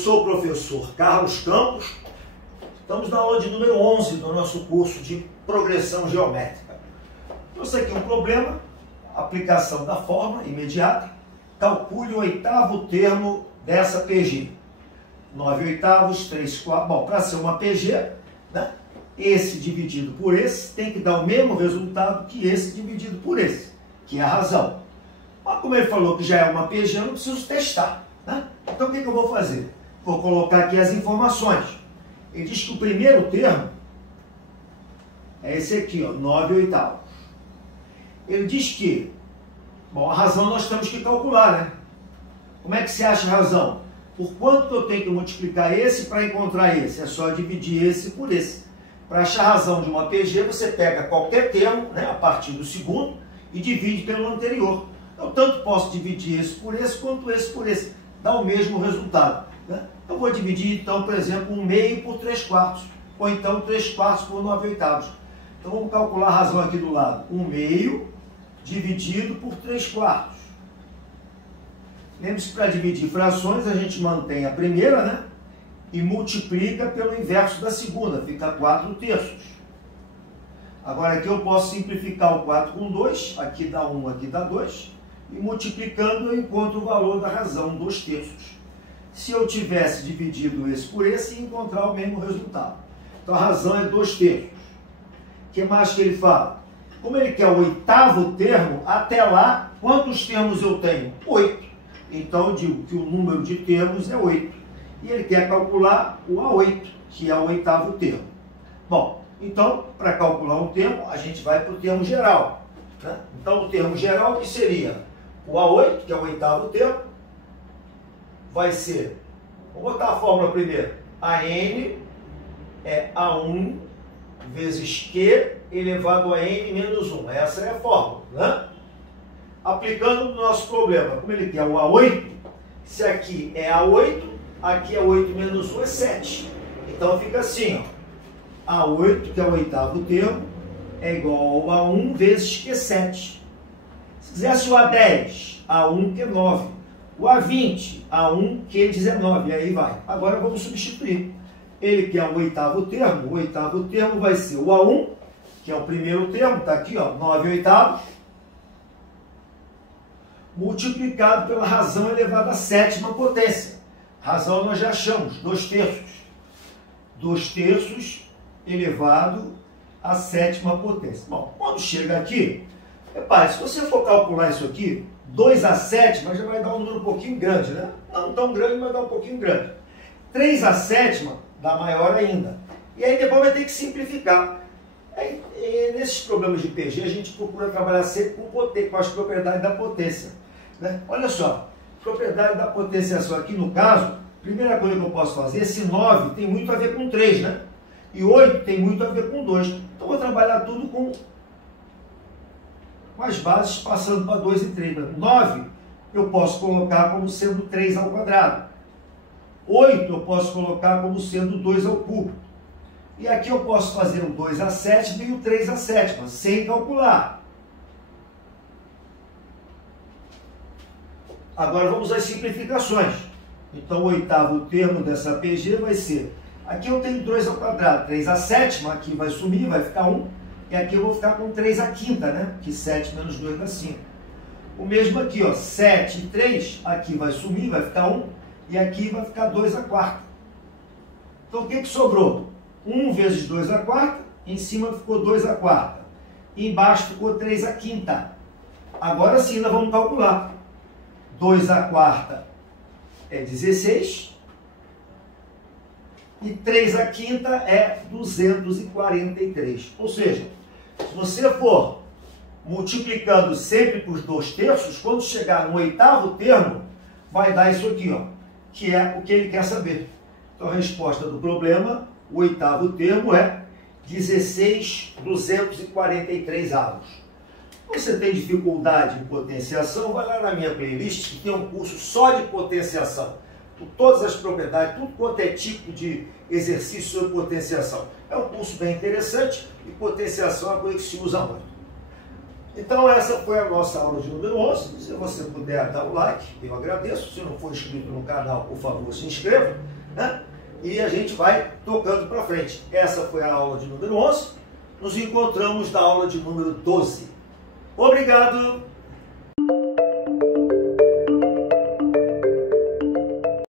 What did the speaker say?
sou o professor Carlos Campos, estamos na aula de número 11 do nosso curso de progressão geométrica. Trouxe aqui um problema, aplicação da fórmula imediata, calcule o oitavo termo dessa PG. 9 oitavos, 3 quartos, bom, para ser uma PG, né, esse dividido por esse tem que dar o mesmo resultado que esse dividido por esse, que é a razão. Mas como ele falou que já é uma PG, eu não preciso testar, né? Então o que eu vou fazer? Vou colocar aqui as informações. Ele diz que o primeiro termo é esse aqui, ó, 9 oitavos. Ele diz que, bom, a razão nós temos que calcular, né? Como é que se acha a razão? Por quanto eu tenho que multiplicar esse para encontrar esse? É só dividir esse por esse. Para achar a razão de uma PG, você pega qualquer termo, né, a partir do segundo, e divide pelo anterior. Eu tanto posso dividir esse por esse, quanto esse por esse. Dá o mesmo resultado, né? Eu vou dividir, então, por exemplo, 1/2 por 3 quartos. Ou então 3 quartos por 9 oitavos. Então vamos calcular a razão aqui do lado. 1/2 dividido por 3 quartos. Lembre-se que para dividir frações a gente mantém a primeira, né? E multiplica pelo inverso da segunda. Fica 4 terços. Agora aqui eu posso simplificar o 4 com 2. Aqui dá 1, aqui dá 2. E multiplicando eu encontro o valor da razão, 2 terços. Se eu tivesse dividido esse por esse, ia encontrar o mesmo resultado. Então a razão é 2 terços. O que mais que ele fala? Como ele quer o oitavo termo, até lá, quantos termos eu tenho? 8. Então eu digo que o número de termos é 8. E ele quer calcular o A8, que é o oitavo termo. Bom, então, para calcular um termo, a gente vai para o termo geral, né? Então o termo geral que seria o A8, que é o oitavo termo, vai ser, vou botar a fórmula primeiro, AN é A1 vezes Q elevado a N menos 1. Essa é a fórmula, né? Aplicando no nosso problema, como ele quer o A8, se aqui é A8, aqui é 8 menos 1 é 7. Então fica assim, ó, A8, que é o oitavo termo, é igual a 1 vezes Q 7. Se quisesse o A10, A1 que é 9. O A20, A1 que é 19. E aí vai. Agora vamos substituir. Ele quer o oitavo termo vai ser o A1, que é o primeiro termo, está aqui, ó, 9 oitavos, multiplicado pela razão elevada à sétima potência. Razão nós já achamos, 2 terços. 2 terços elevado à sétima potência. Bom, quando chega aqui, repare, se você for calcular isso aqui, 2 a 7, mas já vai dar um número um pouquinho grande, né? Não tão grande, mas dar um pouquinho grande. 3 a sétima dá maior ainda. E aí depois vai ter que simplificar. E nesses problemas de PG, a gente procura trabalhar sempre com as propriedades da potência, né? Olha só, propriedade da potenciação aqui no caso, primeira coisa que eu posso fazer, esse 9 tem muito a ver com 3, né? E 8 tem muito a ver com 2. Então eu vou trabalhar tudo com as bases passando para 2 e 3. 9 eu posso colocar como sendo 3 ao quadrado. 8 eu posso colocar como sendo 2 ao cubo. E aqui eu posso fazer o 2 a sétima e o 3 a sétima, sem calcular. Agora vamos às simplificações. Então o oitavo termo dessa PG vai ser, aqui eu tenho 2 ao quadrado, 3 a sétima, aqui vai sumir, vai ficar 1. E aqui eu vou ficar com 3 a quinta, né? Que 7 menos 2 dá 5. O mesmo aqui, ó, 7 e 3, aqui vai sumir, vai ficar 1. E aqui vai ficar 2 a quarta. Então o que sobrou? 1 vezes 2 a quarta, em cima ficou 2 a quarta. E embaixo ficou 3 a quinta. Agora sim nós vamos calcular. 2 a quarta é 16. E 3 a quinta é 243. Ou seja, se você for multiplicando sempre por 2 terços, quando chegar no oitavo termo, vai dar isso aqui, ó, que é o que ele quer saber. Então a resposta do problema, o oitavo termo é 16,243 avos. Você tem dificuldade em potenciação, vai lá na minha playlist, que tem um curso só de potenciação. Com todas as propriedades, tudo quanto é tipo de exercício sobre potenciação. É um curso bem interessante e potenciação é uma coisa que se usa muito. Então essa foi a nossa aula de número 11. Se você puder dar o like, eu agradeço. Se não for inscrito no canal, por favor, se inscreva, né? E a gente vai tocando para frente. Essa foi a aula de número 11. Nos encontramos na aula de número 12. Obrigado!